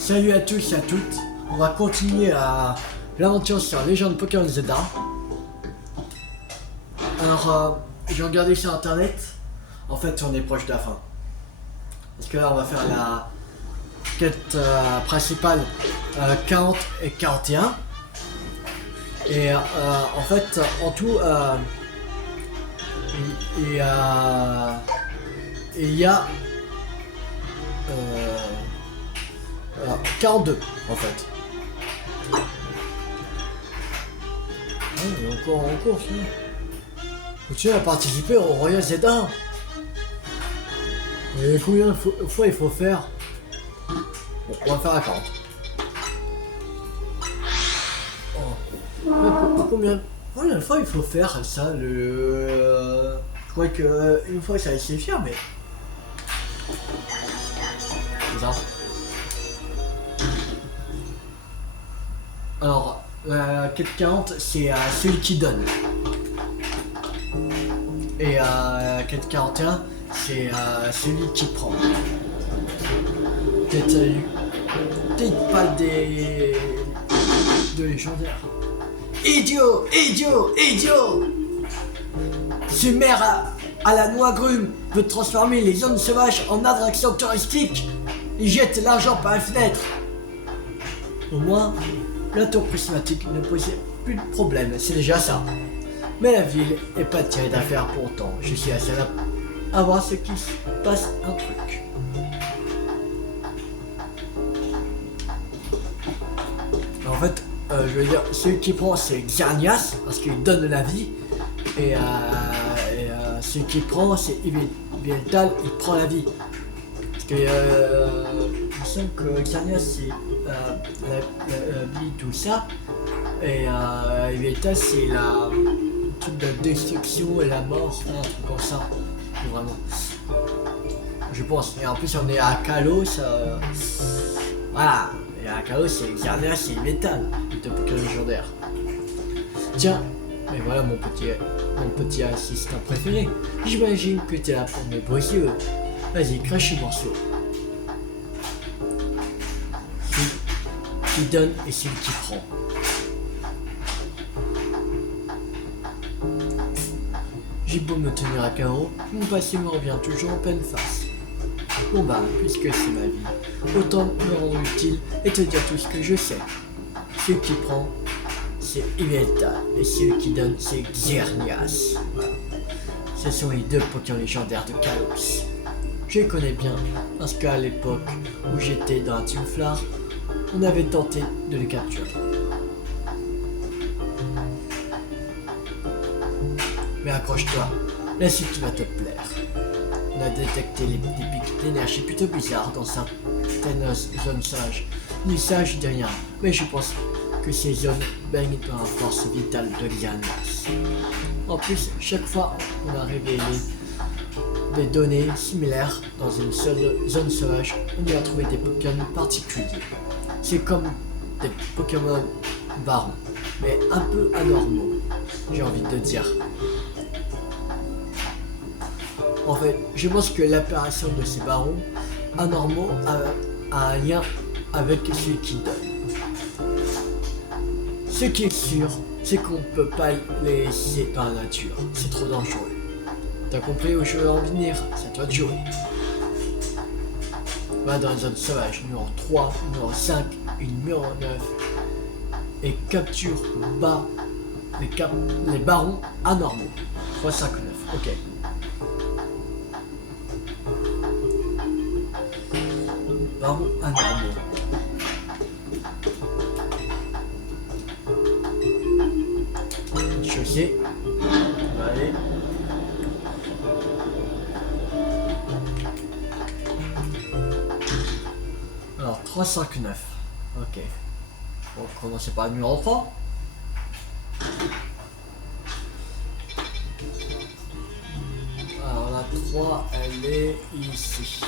Salut à tous et à toutes, on va continuer à l'aventure sur Légende Pokémon Zelda. Alors, j'ai regardé sur internet, en fait on est proche de la fin. Parce que là on va faire la quête principale 40 et 41. Et en fait, en tout, il y a 42 en fait. Ah, il est encore en course. Continue à participer au Royal Zelda. Et combien de fois il faut faire? Bon, on va faire la 40. Combien de fois il faut faire ça? Je crois que une fois ça laisse faire, mais c'est ça. Alors, la quête 40, c'est celui qui donne. Et la quête 41, c'est celui qui prend. Peut-être pas de légendaire. Idiot, idiot, idiot! Ce maire à la noix grume veut transformer les zones sauvages en attractions touristiques. Il jette l'argent par la fenêtre. Au moins, la tour prismatique ne posait plus de problème, c'est déjà ça. Mais la ville est pas tirée d'affaire pour autant. Je suis assez là à voir ce qui se passe un truc. En fait, je veux dire, celui qui prend c'est Xerneas parce qu'il donne la vie. Et celui qui prend c'est Yveltal, il prend la vie. Parce que il me semble que Xerneas c'est la vie, tout ça. Et Yveltal c'est la truc de destruction et la mort, un truc comme ça. Vraiment. Je pense. Et en plus on est à Kalos. Voilà. Et à Kalos c'est Xerneas et Yveltal. De Pokémon légendaire. Tiens, mais voilà mon petit assistant préféré. J'imagine que t'es là pour mes beaux yeux. Vas-y, crache le morceau. Celui qui donne et celui qui prend. J'ai beau me tenir à carreau, mon passé me revient toujours en pleine face. Bon bah, puisque c'est ma vie, autant me rendre utile et te dire tout ce que je sais. Celui qui prend, c'est Yveltal, et celui qui donne, c'est Xerneas. Voilà. Ce sont les deux Pokémon légendaires de Kalos. Je les connais bien, parce qu'à l'époque où j'étais dans la Team Flower, on avait tenté de les capturer. Mais accroche-toi, la suite va te plaire. On a détecté des pics d'énergie plutôt bizarres dans certaines zones sages. Ni sage, ni rien, mais je pense que ces zones baignent dans la force vitale de Xerneas. En plus, chaque fois on a révélé des données similaires dans une seule zone sauvage, on y a trouvé des Pokémon particuliers. C'est comme des Pokémon barons, mais un peu anormaux, j'ai envie de dire. En fait, je pense que l'apparition de ces barons anormaux a un lien avec celui qui donne. Ce qui est sûr, c'est qu'on ne peut pas les laisser dans la nature. C'est trop dangereux. T'as compris où je veux en venir? C'est à toi de jouer. Va dans la zone sauvage, numéro 3, numéro 5 et numéro 9. Et capture les barons anormaux. 3, 5, 9. Ok. Barons anormaux. Chaussée. On va aller. Alors 3, 5, 9. Ok. On va commencer par le numéro 3. Alors la 3, elle est ici.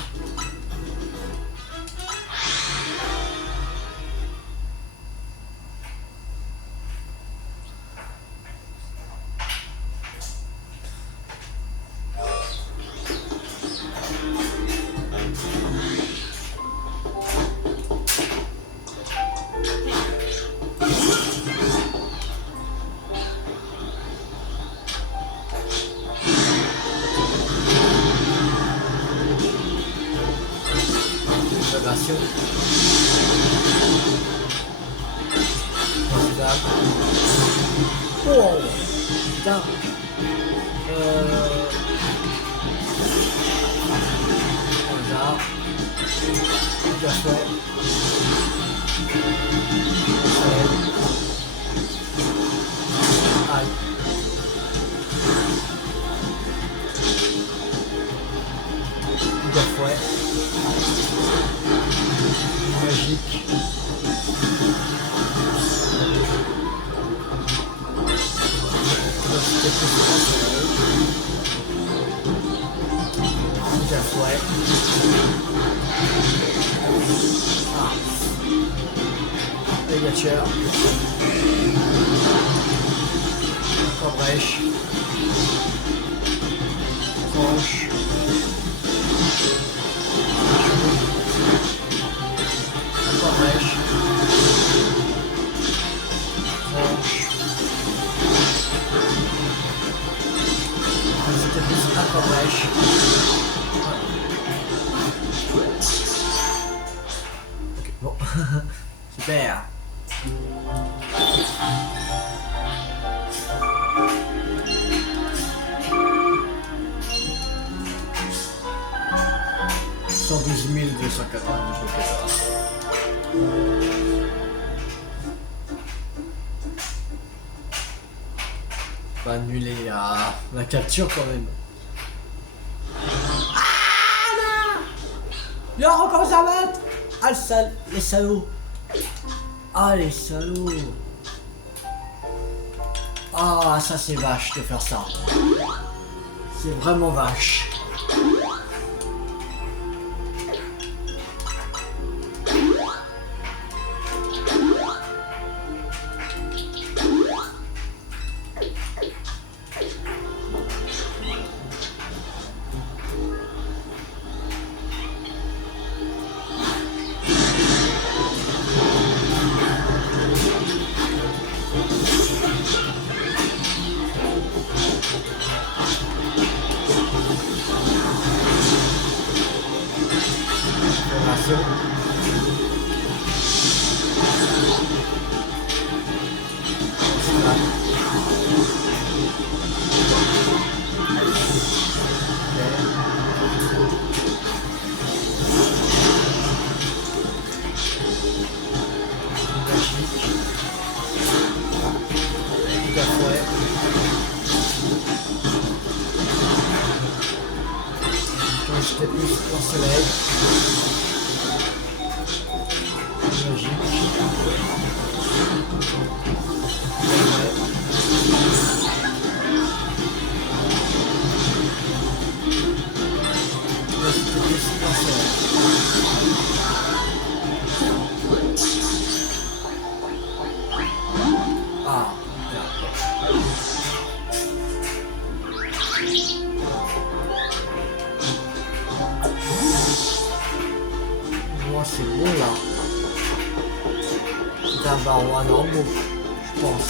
Conservation. Considérable. Oh putain. Hasard. Tout à fait. Aïe. Tout à fait. Magique. Tout à fait. Ah. Ligature. Encore brèche. Tranche. Encore brèche. Tranche. C'était plus encore brèche. Ok, bon. Super. On va annuler la capture quand même. Ah non! Yo, encore ça va! Ah les salauds! Ah les salauds! Ah ça c'est vache de faire ça. C'est vraiment vache. J'étais plus en soleil. Magique. Là, c'était plus en soleil. Ah, c'est bon là. C'est un baron normaux, je pense.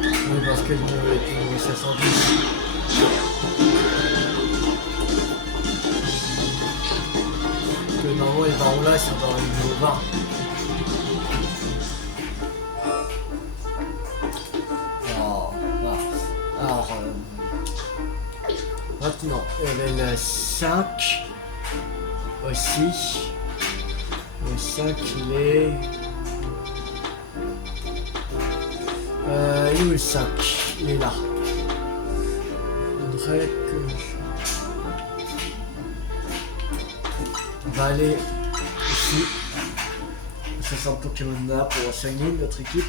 Oui, parce que le niveau est niveau 710. Parce que normalement les barons là ils sont dans le niveau 20. Alors, maintenant, level 5 aussi. Le 5 il est... il est où le 5? Il est là. Il faudrait que... On va aller ici. Ça sent Pokémon là pour soigner notre équipe.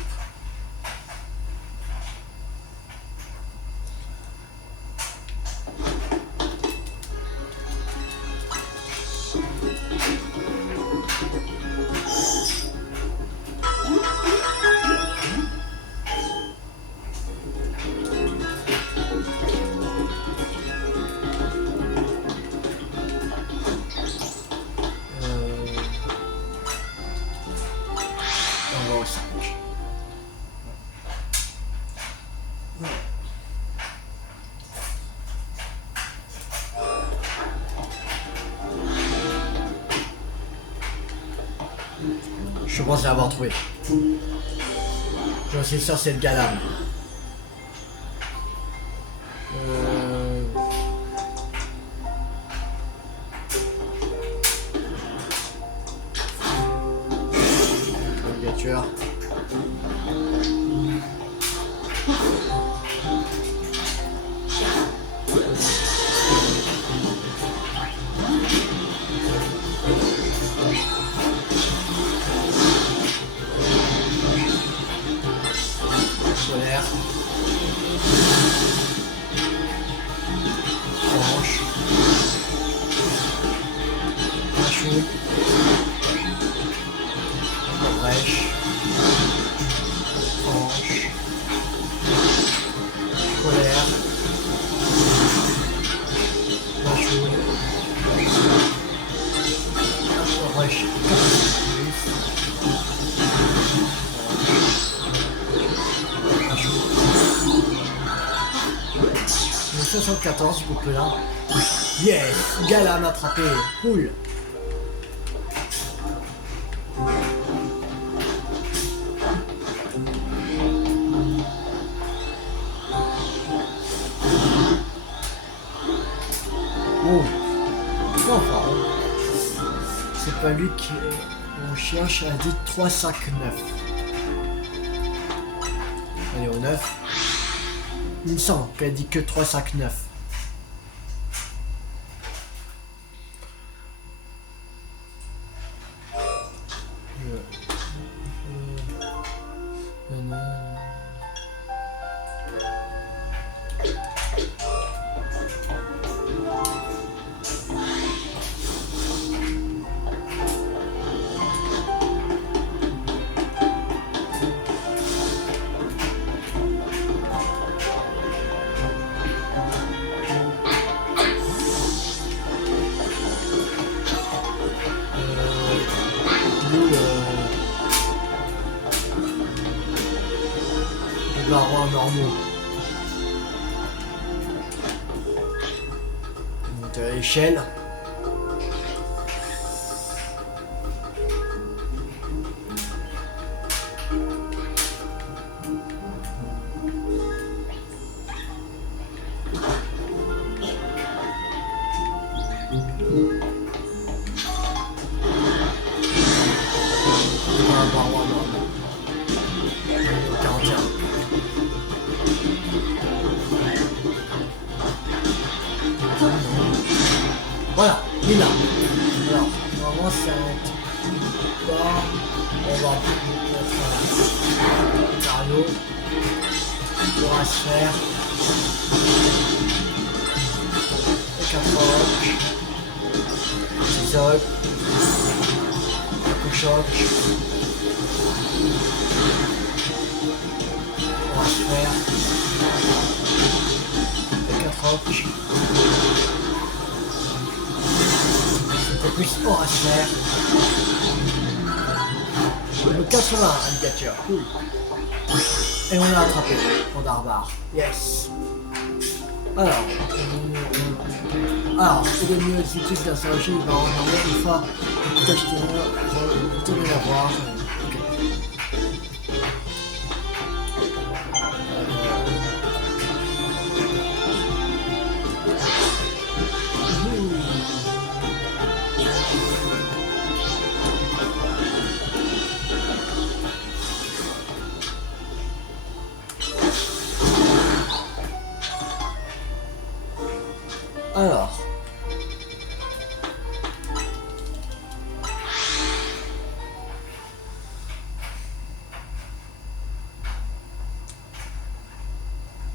On va au 5. Je pense l'avoir trouvé. Je sais sûr c'est le galam. Navigateur. Solaire. Orange. Machou. Brèche. Orange. Colère. Machou. Brèche. Machou. 74 du coup là. Yes! Galam attrapé. Cool. Oh. Enfin, c'est pas lui qui on cherche, a dit 3, 5, 9. Allez au 9. Il me semble qu'elle dit que 3, 5, 9. Barons normaux. Donc à l'échelle. Un baron normaux. 41. Voilà, il est là. Alors, normalement c'est un bas. On va mettre Mario. On va se faire. Et 4 roches. 6 ogres. Un coup choc. On va se faire. Et 4 roches. Plus on va se faire. Le 80 indicateur, cool. Et on l'a attrapé en barbare. Yes. Alors, c'est le mieux si tu fais ça, il va en envoyer une fois d'acheteur, je vais la voir. Ok. Alors,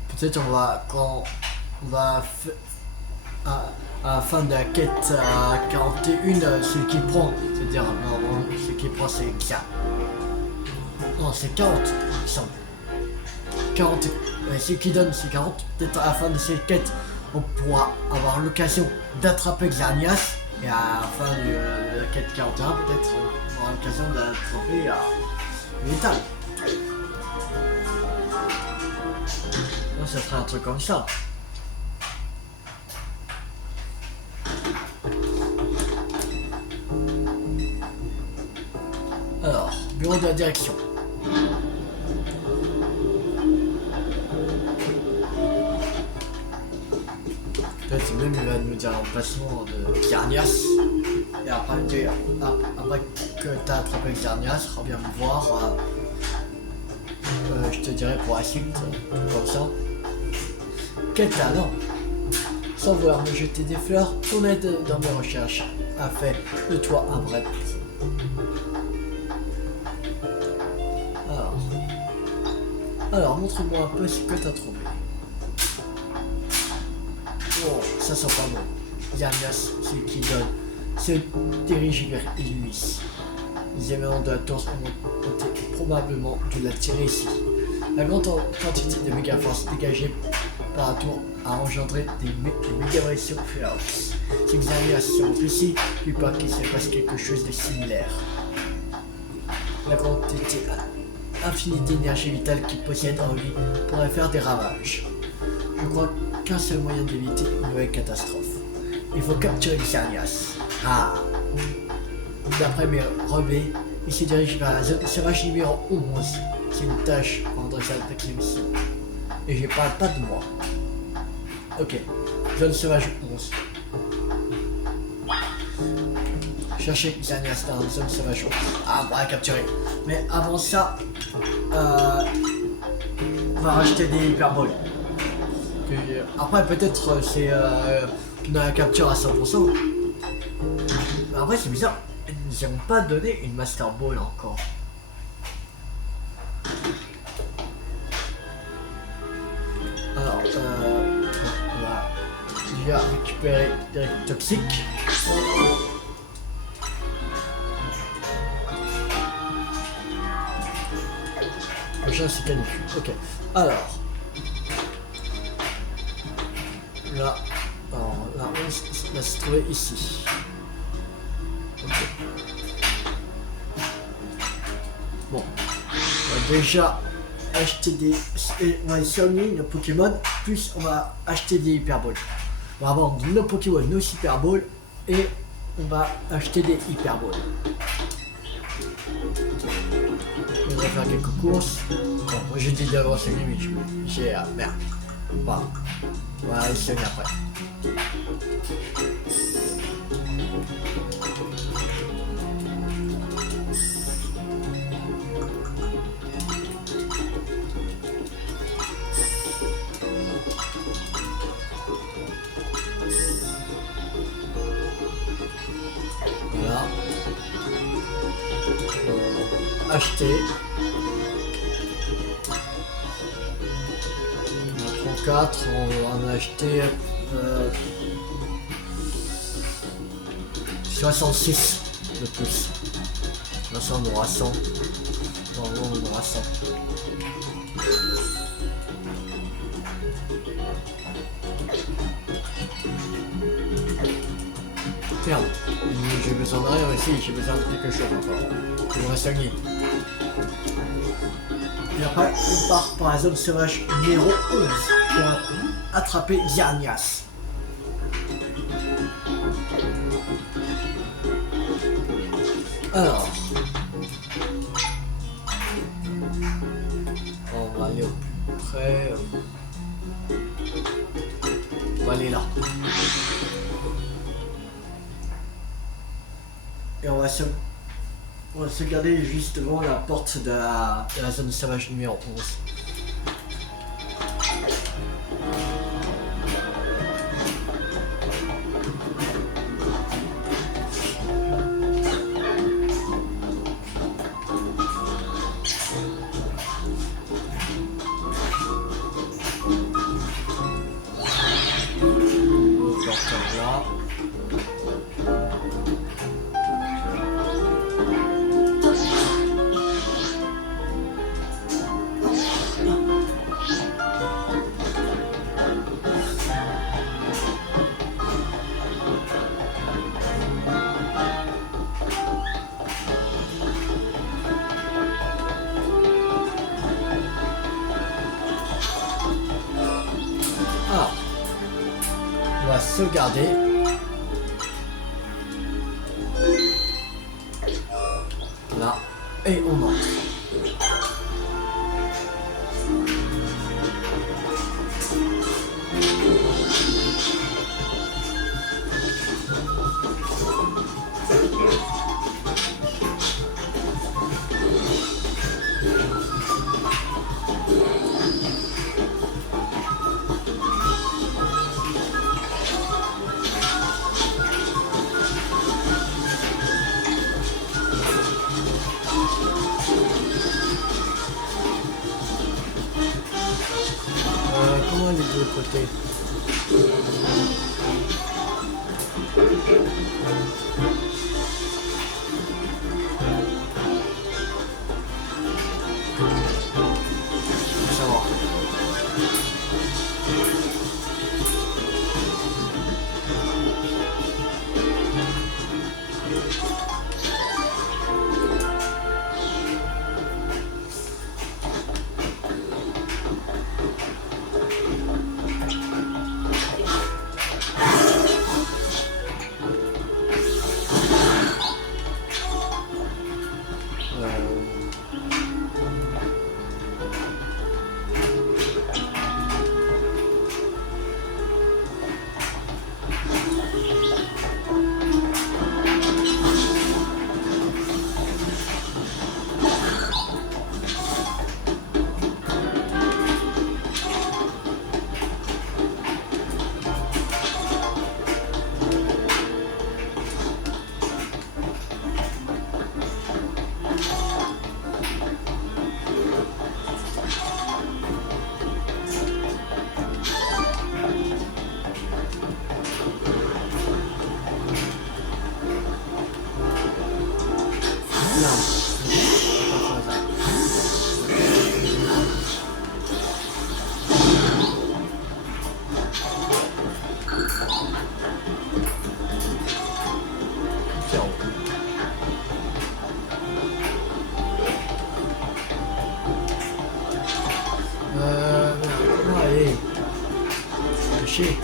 peut-être on va, quand on va à la fin de la quête à 41, ce qui prend, c'est-à-dire normalement ce qui prend c'est ça. Non, c'est 40, il me semble. 40, ce qui donne c'est 40. Peut-être à la fin de cette quête, on pourra avoir l'occasion d'attraper Xerneas. Et à la fin de la quête 41, peut-être on aura l'occasion d'attraper Métal. Ça serait un truc comme ça. Alors. bureau de la direction. Peut-être même il va nous dire l'emplacement de Xernias. Et après que tu as attrapé Xernias, reviens me voir. Je te dirai pour la suite, comme ça. Quel talent! Sans vouloir me jeter des fleurs, ton aide dans mes recherches a fait de toi un vrai pro. Alors montre-moi un peu ce que tu as trouvé. Oh, ça sent pas bon. Xernias, celui qui donne, se dirige vers Illuis. Les éléments de la tour ont probablement dû l'attirer ici. La grande quantité de méga-force dégagée par la tour a engendré des méga-variations féroces. Si Xernias se rentre ici, il pas qu'il se passe quelque chose de similaire. La quantité infinie d'énergie vitale qu'il possède en lui pourrait faire des ravages. Je crois qu'un seul moyen d'éviter une nouvelle catastrophe. Il faut capturer Xernias. Ah! D'après mes relevés, il se dirige vers la zone sauvage numéro 11. C'est une tâche pour adresser avec les missions. Et je parle pas de moi. Ok, zone sauvage 11. Chercher Xernias dans la zone sauvage 11. Ah, on va la capturer. Mais avant ça, on va racheter des hyperboles. Après, peut-être c'est dans la capture à 100%. Mais en vrai, c'est bizarre. Ils nous ont pas donné une Master Ball encore. Alors, on va déjà récupérer des toxiques. Le chat c'est canicule. Ok. Alors. Là. Alors, là, on va se trouver ici. Ok. Bon. On va déjà acheter des. On va soigner nos Pokémon, plus on va acheter des Hyperballs. On va vendre nos Pokémon, nos Hyperballs, et on va acheter des Hyperballs. On va faire quelques courses. Bon, moi j'ai dit d'avance soigner, mais j'ai. Merde. Voilà. On va aller soigner après. Voilà. Acheter. On a 34, on va en acheter 66 de plus. Là ça on aura 100. Normalement on aura 100. Merde, j'ai besoin de rien ici, j'ai besoin de quelque chose encore. On va soigner. Et après, on part par la zone sauvage numéro 11 pour attraper Xernias. Alors, on va aller au plus près. On va aller là. Et on va se garder juste devant la porte de la zone sauvage numéro 11. Là. Ah, on va sauvegarder. Là. Et on entre. Comment les deux côtés? Ça va. Allez. Chier.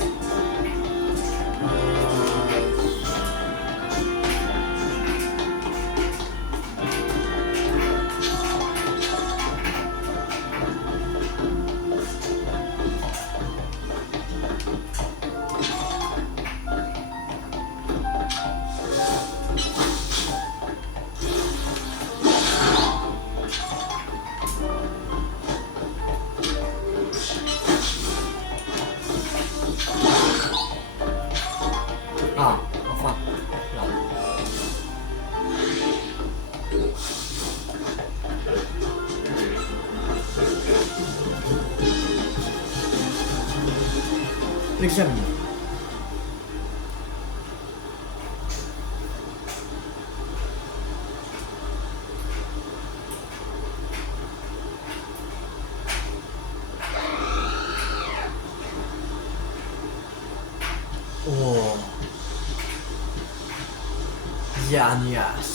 Ah, enfin. Là. Examine. Oh. Xerneas.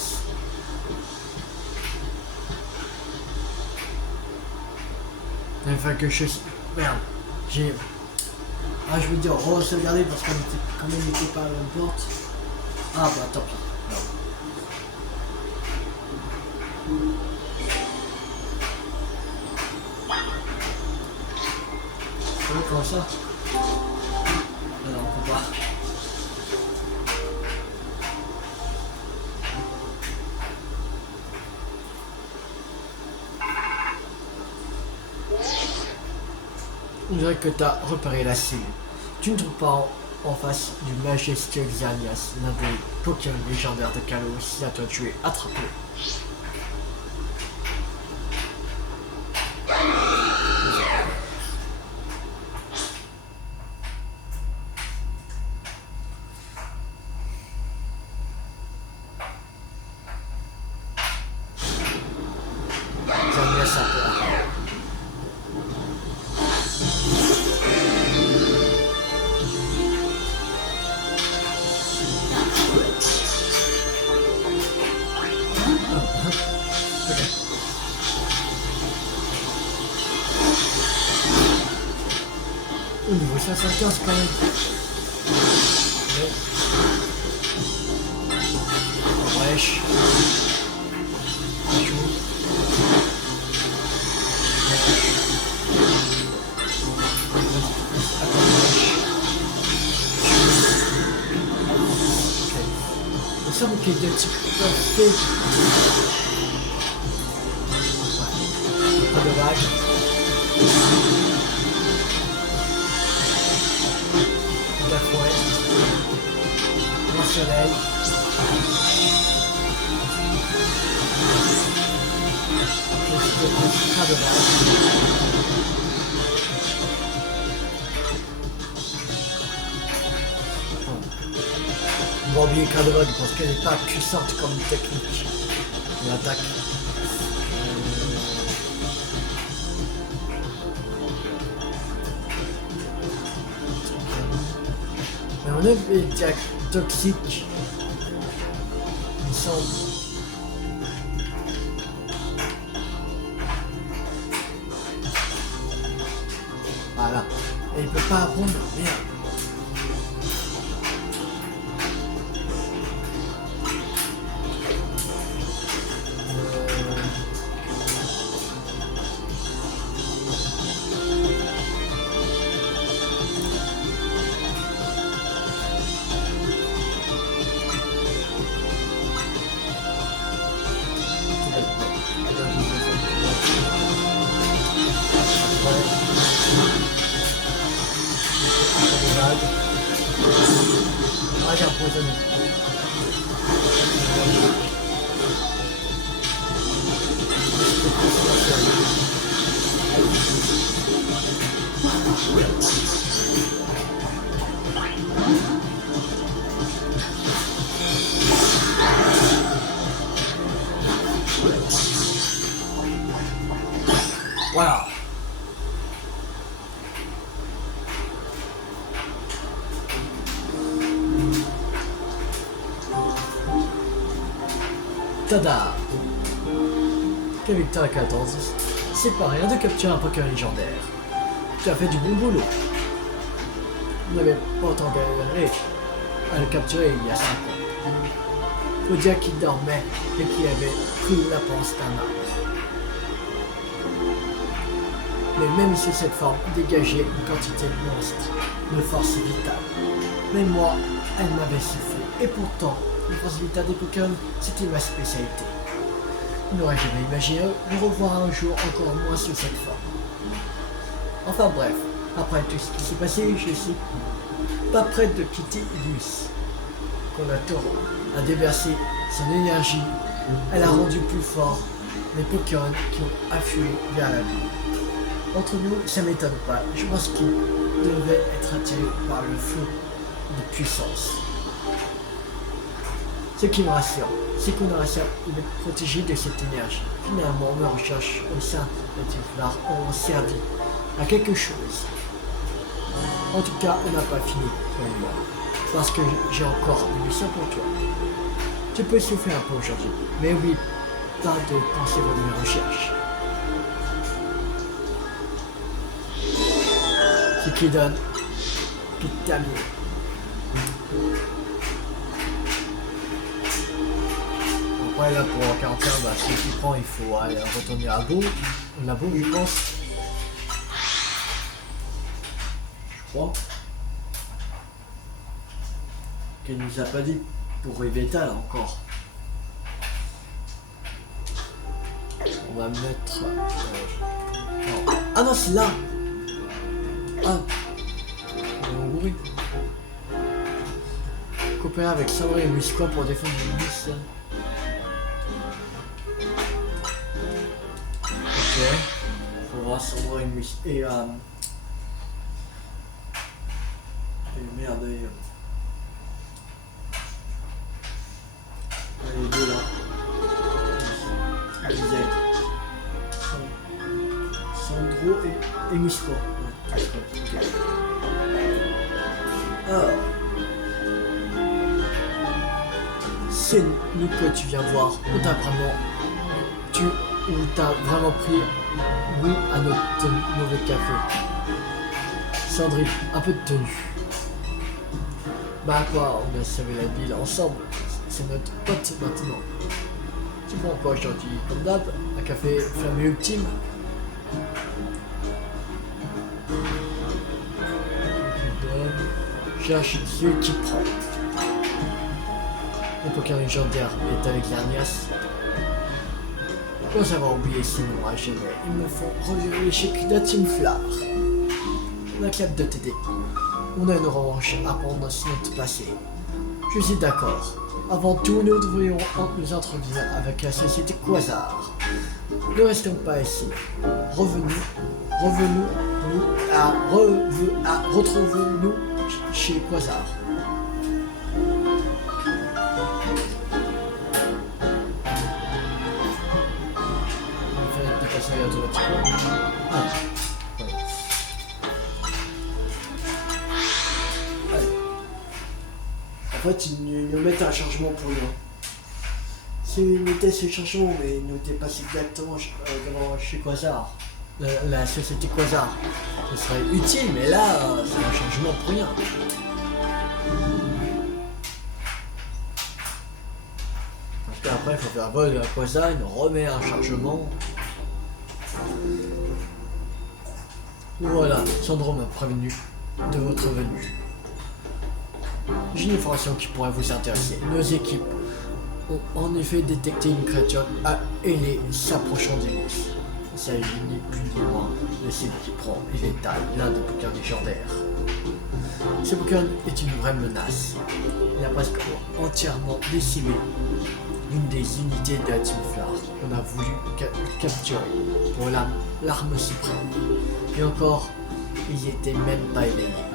Enfin que je... Merde. J'ai... Ah, je veux dire, re-sauvegarder parce qu'on était... Comme on n'était pas à la même porte. Ah bah tant pis. Ouais, comment ça? Ah non, on peut pas. On dirait que tu as repéré la cible. Tu ne trouves pas en face du majestueux Xerneas, l'un des Pokémon légendaires de Kalos, si à toi tu es attrapé. Xerneas a peur. Au niveau 515 quand même. Ouais. Wesh. qui est de type fait. Pas de vague. La forêt. Le soleil. Pas de vague. On va oublier Cardevog parce qu'elle n'est pas puissante comme technique. Une attaque. Mais on a des diacs toxiques. Ils sont. Voilà. Et il peut pas apprendre rien. Ah, j'ai empoisonné. Voilà. Tada! Quelle victoire à 14. C'est pas rien de capturer un Pokémon légendaire. Tu as fait du bon boulot. Vous n'avez pas autant galéré à le capturer il y a 5 ans. Faut dire qu'il dormait et qu'il avait pris la panse d'un arbre. Mais même si cette forme dégageait une quantité monstre de force vitale, même moi, elle m'avait soufflé. Et pourtant, la force vitale des Pokémon, c'était ma spécialité. Je n'aurais jamais imaginé le revoir un jour, encore moins sous cette forme. Enfin bref, après tout ce qui s'est passé, je suis pas prête de quitter Ilus. Quand la Taureau a déversé son énergie, elle a rendu plus fort les Pokémon qui ont afflué vers la ville. Entre nous, ça m'étonne pas, je pense qu'ils devaient être attirés par le flot de puissance. Ce qui me rassure, c'est qu'on a réussi à me protéger de cette énergie. Finalement, mes recherches au sein de Tiflar ont servi à quelque chose. En tout cas, on n'a pas fini pour le moment, parce que j'ai encore des missions pour toi. Tu peux souffler un peu aujourd'hui, mais oublie pas de penser à mes recherches. Ce qui donne vitamine. Après là pour 41, bah, ce qui prend, il faut aller retourner à Beau, je pense. Je crois. Qu'elle nous a pas dit pour Rivetal encore. On va mettre. Non. Ah non, c'est là! Ah! On va mourir. Coopérer avec Sabri et Musqua pour défendre les Nice. Ok. Faut voir Sabri et Musqua. Et merde, les deux là. Sandro et Musqua. Alors, c'est nous que tu viens voir, ou t'as vraiment pris goût à notre mauvais café. Sandrine, un peu de tenue. Bah quoi, on a sauvé la ville ensemble, c'est notre pote maintenant. Tu prends quoi aujourd'hui, comme d'hab, un café flammé ultime. Cherche celui qui prend. Les Pokémon légendaires est avec Xerneas. Sans avoir oublié ces noms à jamais, ils me font revivre l'échec de Team Flare. On accepte de t'aider. On a une revanche à prendre sur notre passé. Je suis d'accord. Avant tout, nous devrions nous introduire avec la société Quasar. Ne restons pas ici. Retrouvons-nous chez Quasar. On va faire dépasser automatiquement. Ah. En fait, ils nous mettent un changement pour rien. S'ils mettaient ce changement, mais ils nous dépassent exactement chez Quasar, la société Quasar, ce serait utile, mais là, c'est un changement pour rien. Parce qu'après, il faut faire vol à Quasar, il nous remet un chargement. Voilà, Sandro m'a prévenu de votre venue. J'ai une information qui pourrait vous intéresser. Nos équipes ont en effet détecté une créature ailée s'approchant du boss. Il s'agit ni plus ni moins de celle qui prend Yveltal, l'un des Pokémon légendaires. Ce Pokémon est une vraie menace. Il a presque entièrement décimé l'une des unités de la Team Flare qu'on a voulu capturer pour l'arme suprême. Et encore, ils n'étaient même pas éveillés.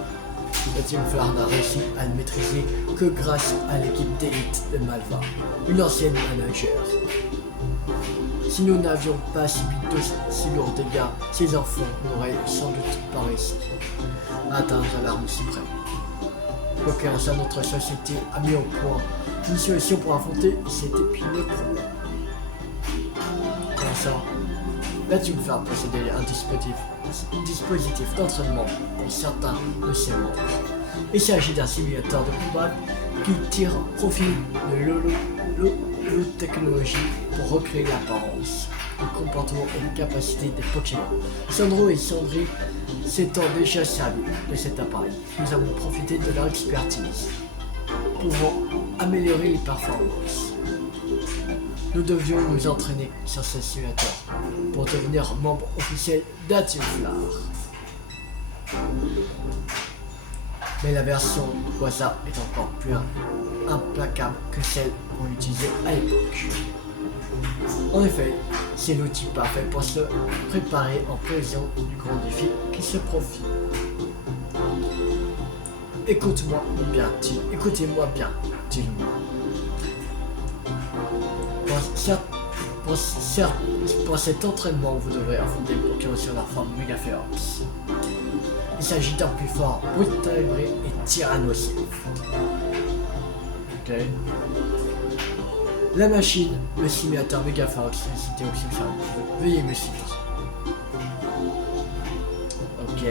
La Team Flare n'a réussi à le maîtriser que grâce à l'équipe d'élite de Malva, une ancienne manager. Si nous n'avions pas subi de si lourds dégâts, ces enfants n'auraient sans doute pas réussi à atteindre l'arme suprême. Ok, ça, notre société a mis au point une solution pour affronter cet épineux problème. Comment ça? La Team Flare possédait un dispositif d'entraînement pour certains de ses membres. Il s'agit d'un simulateur de combat qui tire profit de l'holotechnologie pour recréer l'apparence, le comportement et les capacités des Pokémon. Sandro et Sandri s'étant déjà servis de cet appareil, nous avons profité de leur expertise pour améliorer les performances. Nous devions nous entraîner sur ce simulateur pour devenir membre officiel de la Team Flare. Mais la version Quasar est encore plus implacable que celle qu'on utilisait à l'époque. En effet, c'est l'outil parfait pour se préparer en prévision du grand défi qui se profile. Écoutez-moi bien, dis-le-moi. Pour cet entraînement, vous devrez affronter le Pokémon sur leur forme Megaferox. Il s'agit d'un plus fort, Brutabré et Tyrannosif. Ok. La machine, le simulateur Megaferox, c'était aussi ça. Veuillez me suivre. Ok.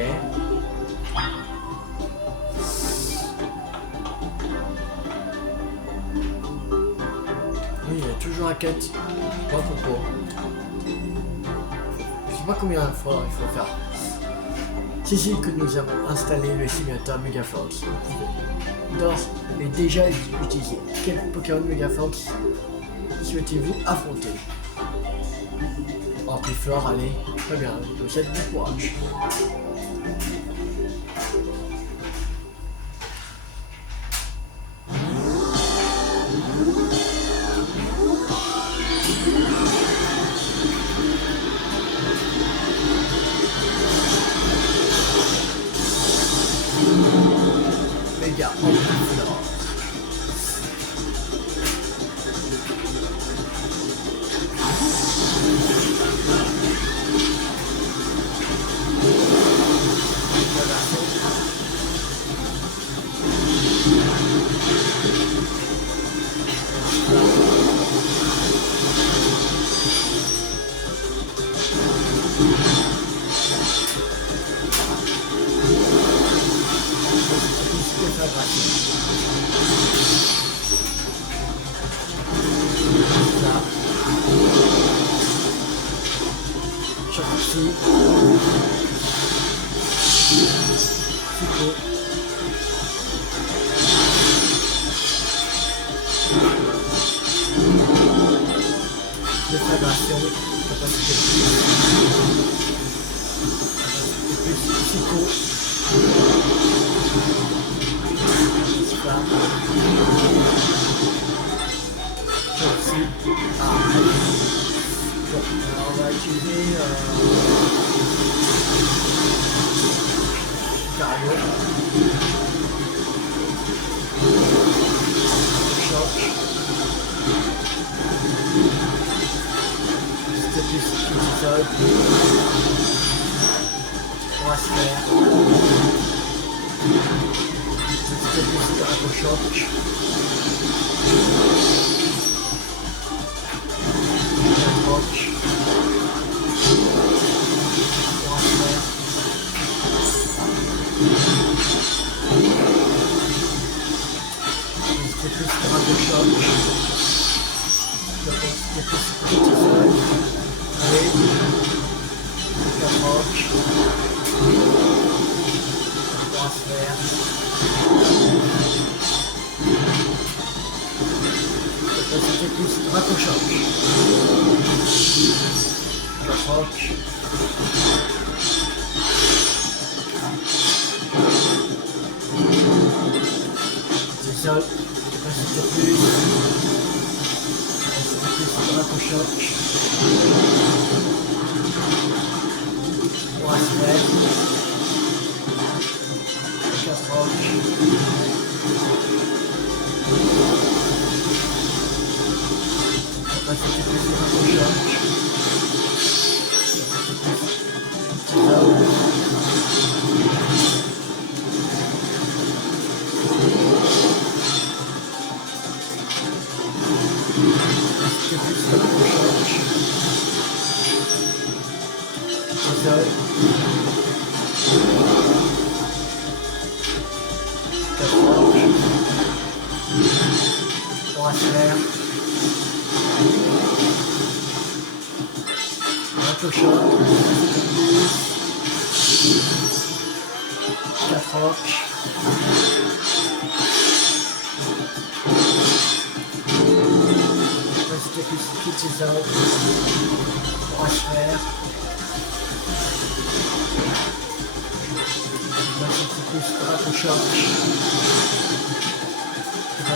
Oui, il y a toujours la quête. Je sais pas pourquoi. Je sais pas combien de fois il faut faire. C'est ici que nous avons installé le simulateur Megafox. D'or est déjà utilisé. Quel Pokémon Megafox souhaitez-vous affronter? En plus fort, allez. Très bien, je vous souhaite bon courage. Méga en plus fort. Psycho. déflagration, capacité plus psycho, flamme, toxique. Bon, alors on va utiliser Cario, choc, c'était plus épisode, on va se faire, c'était plus choc, rock, on va se faire. C'était plus choc. C'était plus cortisol. Allez. Rock. Transfert. C'était plus choc. Rock. C'était plus choc. On va se faire 4 rock. C'était plus choc. On va se faire un peu choc, 4 rock, c'était plus cortisol, on va se faire c'était plus choc.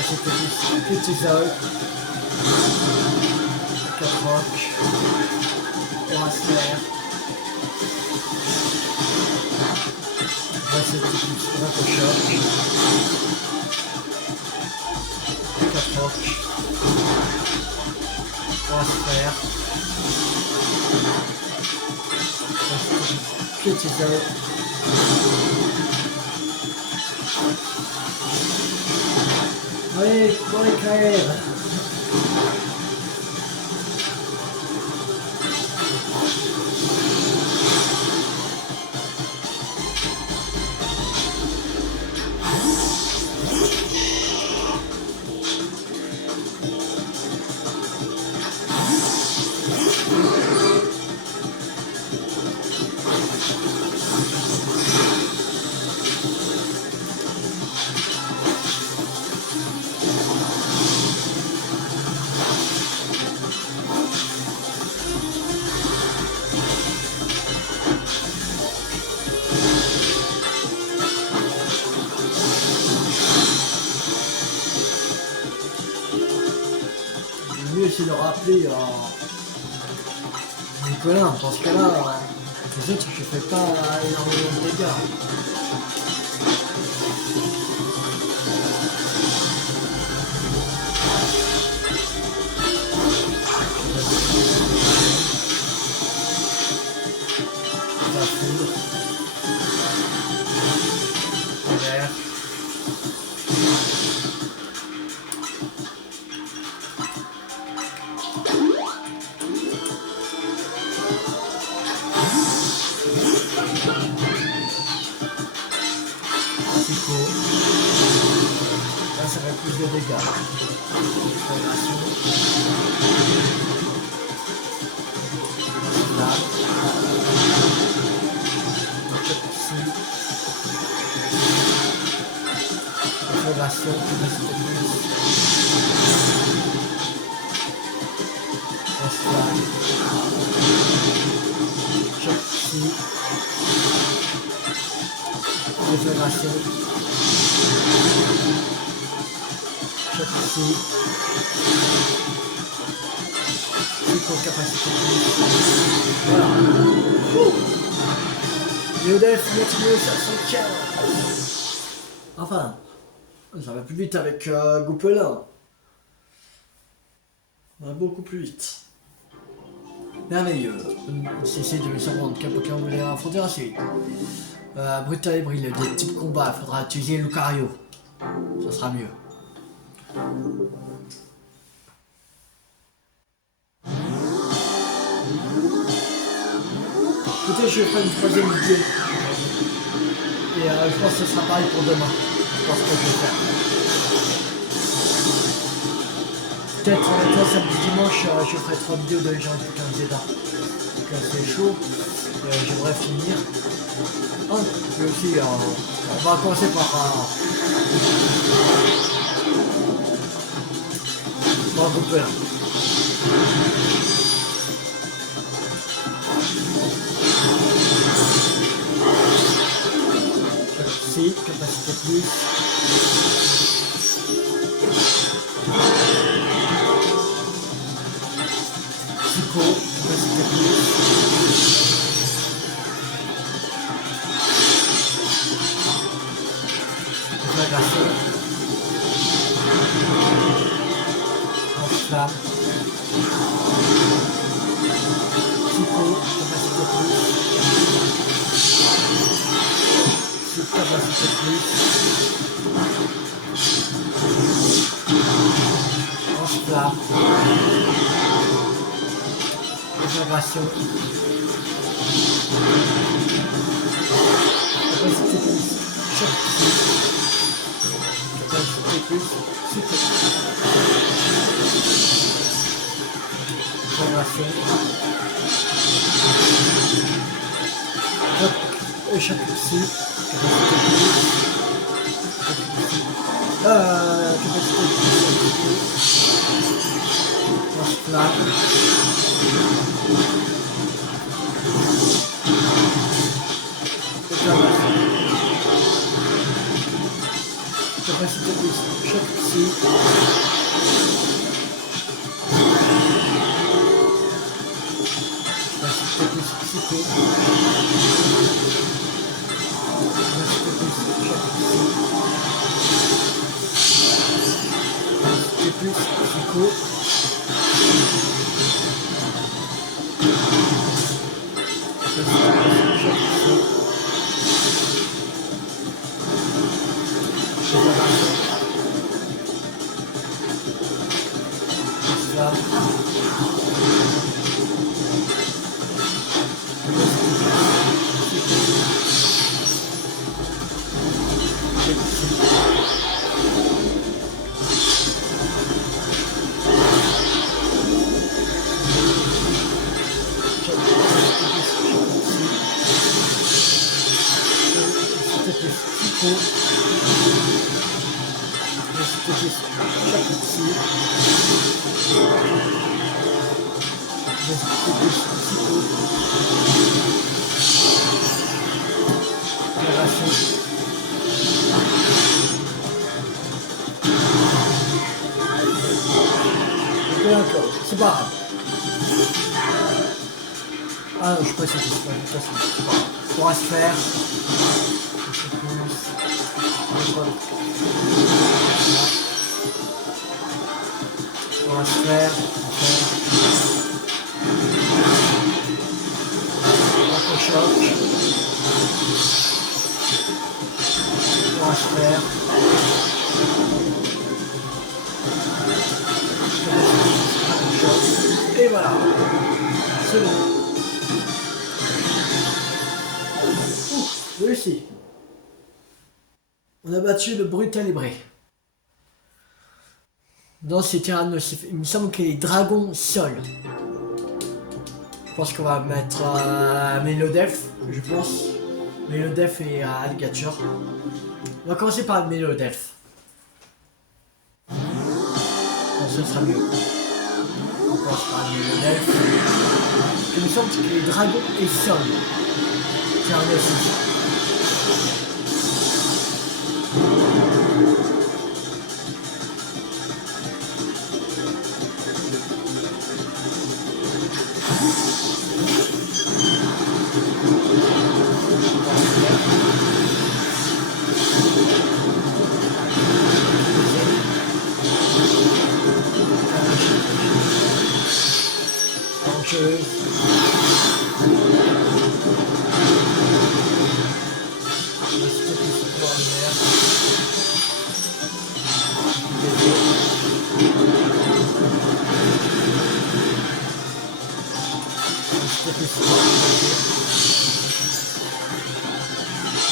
C'était plus cortisol, 4 rock, on va se faire. C'était plus choc, 4 rock, on va se faire. C'était cortisol. Allez, pour les crèves. Essayer de rappeler Nicolas, parce que là, les autres, je fais pas énormément de dégâts. Là, ça fait plus de dégâts. Là. Progression, Flag. Choc ici. Déflagration. Choc ici. Capacité plus. Voilà. Léodef continue sur son 15. Enfin, ça va plus vite avec Goupelin. Ça va beaucoup plus vite. Merveilleux. CC 250. Quel Pokémon vous voulez affronter ensuite? Brutal et Brille, des types combat. Il faudra utiliser Lucario. Ça sera mieux. Écoutez, je vais faire une troisième vidéo. Et je pense que ce sera pareil pour demain. Je pense que je vais faire. Peut-être en samedi dimanche, je ferai 3 vidéos de Legend of Zelda. Donc c'est chaud. J'aimerais finir. Oh, mais aussi, on va commencer par un groupe là. Ici, capacité plus. Psycho, capacité plus. Déflagration. Lance-flamme. Psycho, capacité plus. Capacité plus. Lance-flamme. Déflagration. Capacité plus. Choc. Capacité plus. Super. Déflagration. Hop. Échappe ici. Capacité plus. Capacité plus. Lance-flamme. Capacité plus. Choc ici. Capacité plus. Psycho. Capacité plus. Choc ici. Capacité plus. Psycho. C'est pas grave. Ah non, je suis pas sûr, c'est pas ça. On pourra se faire. On va se faire. On choc. On va se faire. Et voilà, c'est bon. Réussi. On a battu le Brutal Hébré. Dans ces terrains nocifs, il me semble que les dragons sol. Je pense qu'on va mettre Mélodef, je pense. Mélodef et Alligator. On va commencer par Mélodef. Ce sera mieux. pense pas le elfe. Il me semble que les dragons et sol. C'est un aussi.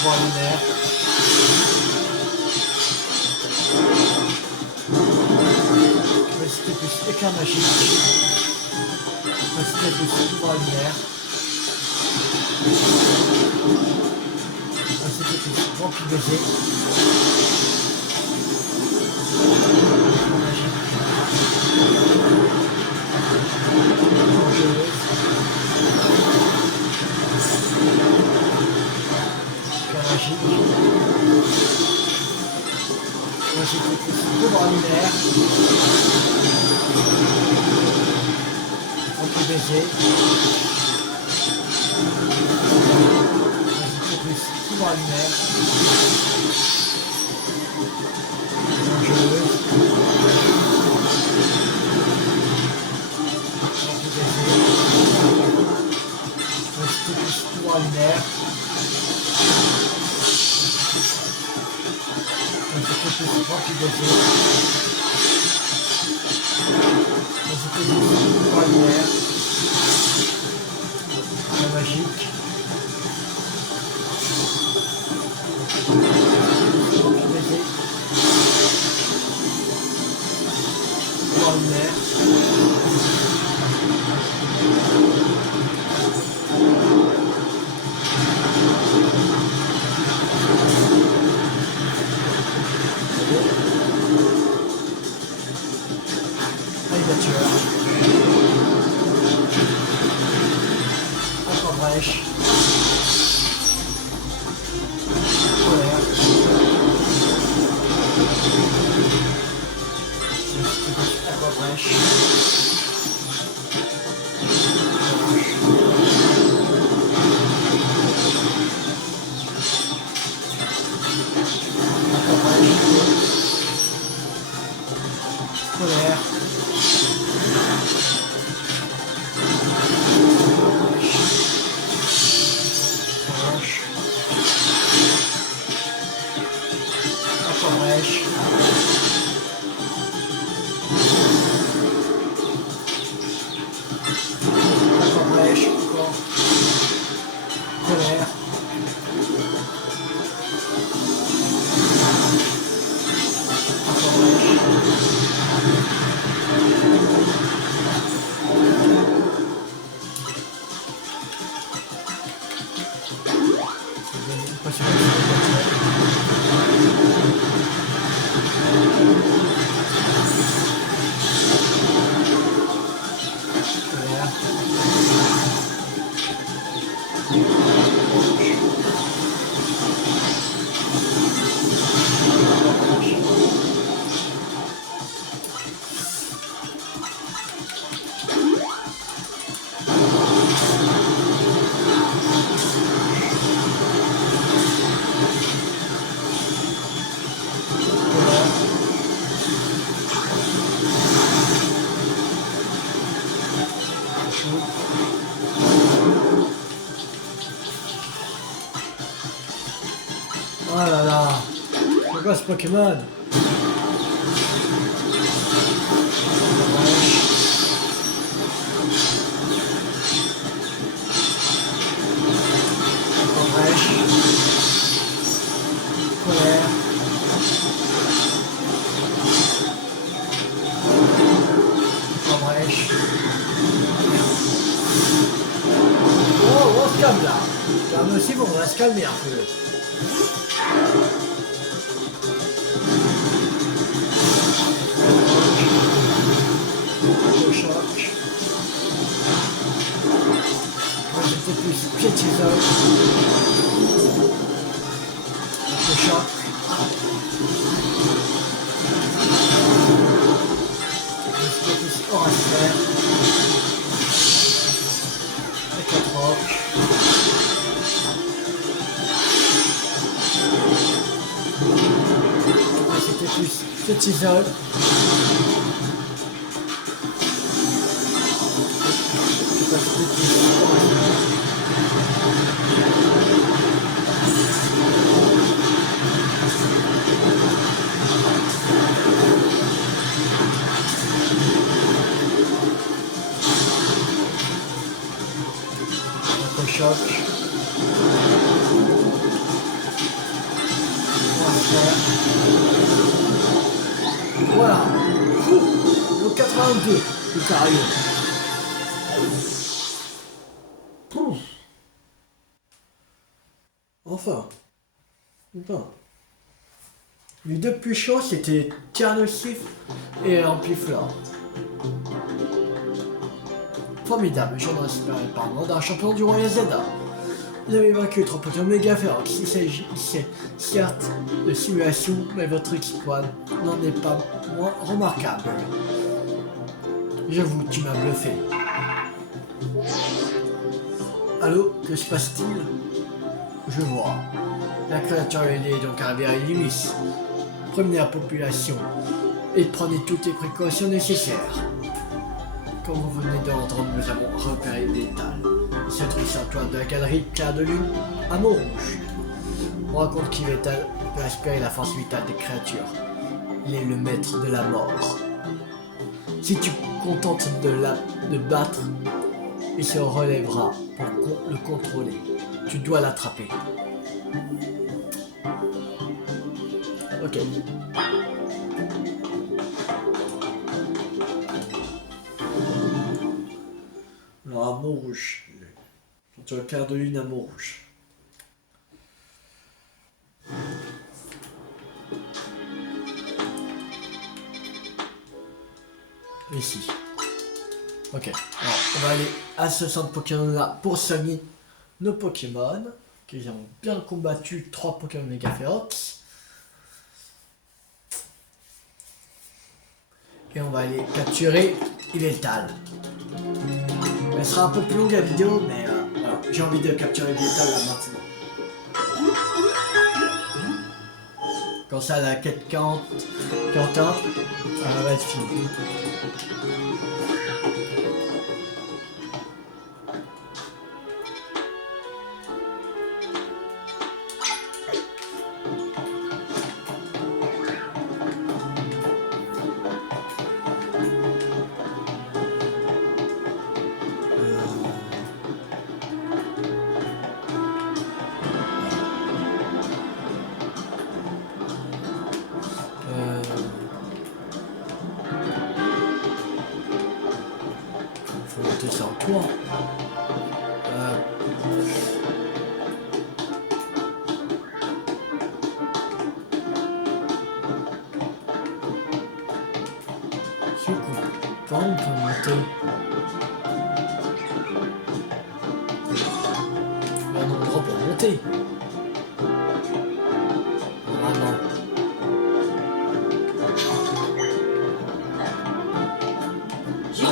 Lunaire. C'était plus éclat magique. C'était plus pouvoir lunaire. C'était plus vampire baiser. C'était plus pouvoir lunaire. Vampire baiser. C'était plus pouvoir lunaire. Dangereuse. Vampire baiser. C'était plus pouvoir lunaire. C'était plus vampire baiser. C'était plus pouvoir lunaire. La magique. Vampire baiser. Pouvoir lunaire. Encore brèche. Colère. Encore brèche. Encore brèche. Colère. Colère. Oh là là, c'est quoi ce Pokémon? Brèche. Colère. Brèche. Oh, on se calme là. Calme aussi, bon, on va se calmer un peu. Choc. piétiseur. Le choc. Le status Horacer. Avec la troc. C'était plus piétiseur. Choc. Voilà. Le 82 du Cario. Enfin. Les deux plus chauds c'était Tiernosif et Ampliflore. Formidable, j'en espérais pas moins d'un champion du Royal Zelda. Vous avez vaincu 3 Pokémon Mega Ferox. Il s'agissait certes de simulation, mais votre exploit n'en est pas moins remarquable. J'avoue, tu m'as bluffé. Allô, que se passe-t-il? Je vois. La créature est donc arrivée à Illumis. Prévenez la population et prenez toutes les précautions nécessaires. Comme vous venez d'entendre, nous avons repéré l'étal. Il se trouve sur le toit de la galerie Clair de Lune à Montrouge. On raconte qu'Ivétal peut aspirer la force vitale des créatures. Il est le maître de la mort. Si tu contentes de battre, il se relèvera pour le contrôler. Tu dois l'attraper. Ok. Alors à Montrouge. Sur le Clair de Lune à Montrouge. Ici. Ok. Alors, on va aller à ce centre Pokémon là pour soigner nos Pokémon. Qu'ils ont bien combattu 3 Pokémon Mega Ferox. Et on va aller capturer Yveltal. Elle sera un peu plus longue la vidéo, mais voilà. J'ai envie de capturer Yveltal là maintenant. Quand ça, la quête 40, elle va être finie. Faut monter sur le toit. C'est cool. Par où on peut monter? Il y a un endroit pour monter. Vraiment.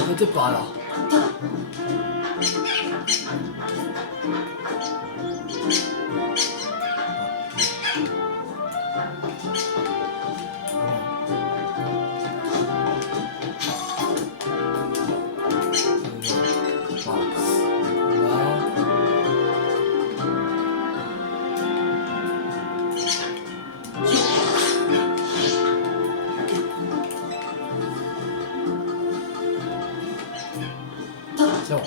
Peut-être par là. C'est bon.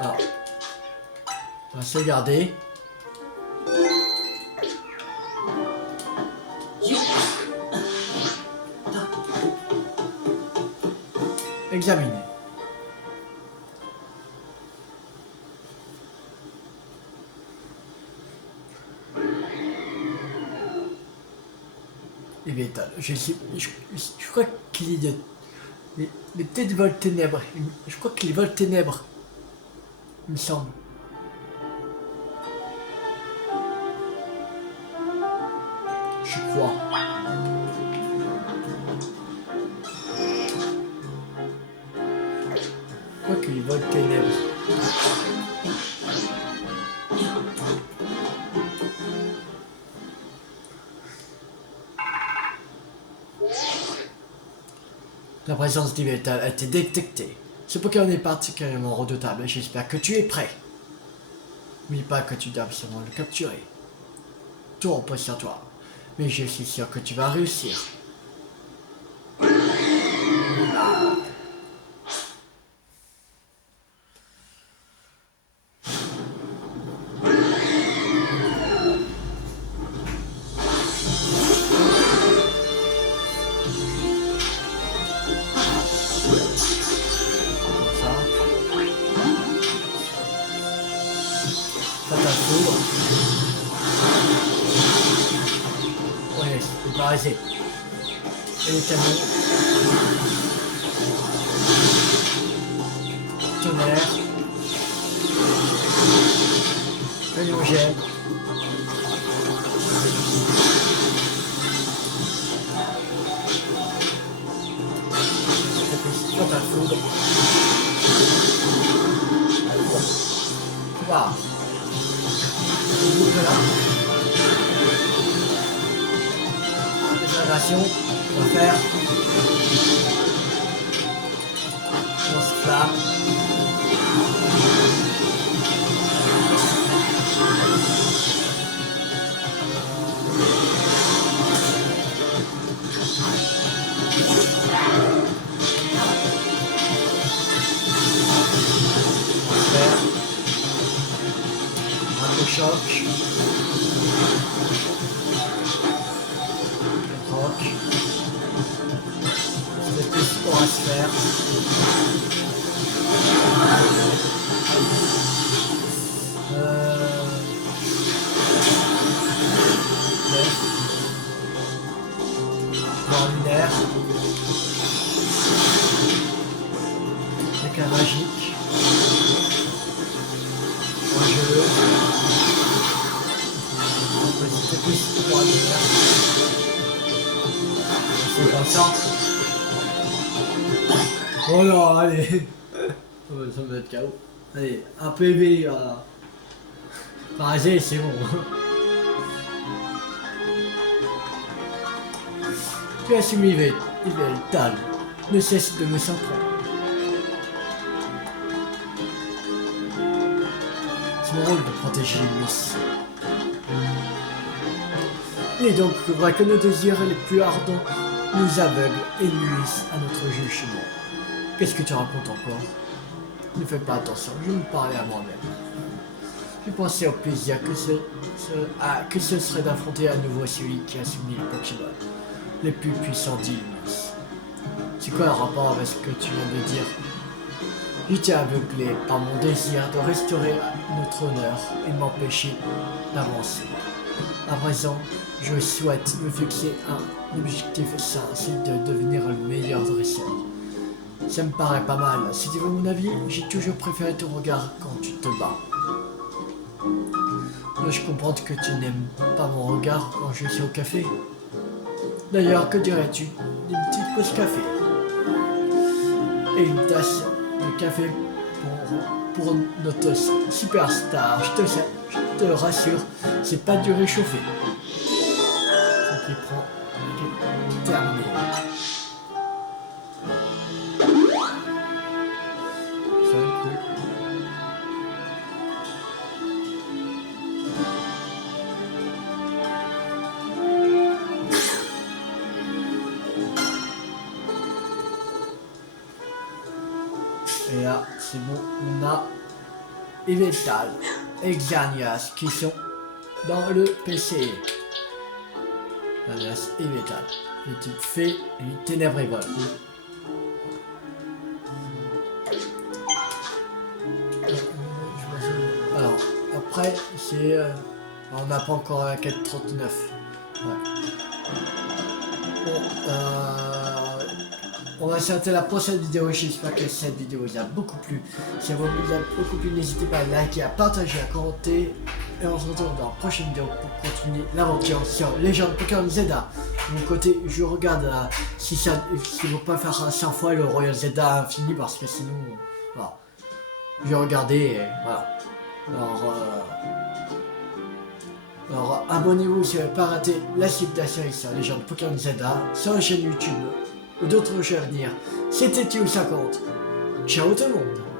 Alors, on va sauvegarder. Examiner. Et Vétal. Je crois qu'il est de les peut-être vols ténèbres. Je crois que les vols ténèbres, il me semble. Je crois. Je crois que les vols ténèbres. La présence d'Ivetal a été détectée. Ce Pokémon est particulièrement redoutable et j'espère que tu es prêt. N'oublie pas que tu dois absolument le capturer. Tout repose sur toi. Mais je suis sûr que tu vas réussir. Arrêtez. Et les canons. Tonnerre. Rayon gel. Quand à foudre. Waouh. Voilà. On va faire lance-flamme. Un peu choc. C'est plus pour à se faire. Dans lunaire. Avec un magique. Un jeu. C'était plus pour un lunaire. C'est comme ça. Oh non, allez. Ça va être KO. Allez, un PV. Parasé, c'est bon. Tu assumes Ivetal. Ne cesse de me surprendre. C'est mon rôle de protéger les Miss. Il est donc vrai que nos désirs les plus ardents nous aveuglent et nuisent à notre jugement. Qu'est-ce que tu racontes encore? Ne fais pas attention, je me parlais à moi-même. Je pensais au plaisir que ce serait d'affronter à nouveau celui qui a soumis les Pokémon les plus puissants d'Illumis. C'est quoi le rapport avec ce que tu viens de dire? J'étais aveuglé par mon désir de restaurer notre honneur et m'empêcher d'avancer. À présent, je souhaite me fixer un objectif sain, c'est de devenir le meilleur dresseur. Ça me paraît pas mal. Si tu veux mon avis, j'ai toujours préféré ton regard quand tu te bats. Dois-je comprendre que tu n'aimes pas mon regard quand je suis au café? D'ailleurs, que dirais-tu d'une petite pause café? Et une tasse de café pour notre superstar. Je te rassure, c'est pas du réchauffé. Ce qui prend terminé. Et là, c'est bon, on a Ivetal et Xerneas qui sont dans le PC. Xerneas et Ivetal. Petite fée et ténèbres et vol. Alors, après, c'est... on n'a pas encore la quête 39. Ouais. Bon, on va s'arrêter la prochaine vidéo. J'espère que cette vidéo vous a beaucoup plu. Si elle vous a beaucoup plu, n'hésitez pas à liker, à partager, à commenter. Et on se retrouve dans la prochaine vidéo pour continuer l'aventure sur Legend Pokémon Zelda. De mon côté, je regarde si vous pouvez faire 100 fois le Royal Zelda infini parce que sinon, voilà. Je vais regarder et voilà. Alors abonnez-vous si vous n'avez pas raté la suite de la série sur Legend Pokémon Zelda sur la chaîne YouTube ou d'autres jeux à venir. C'était Tio50. Ciao tout le monde.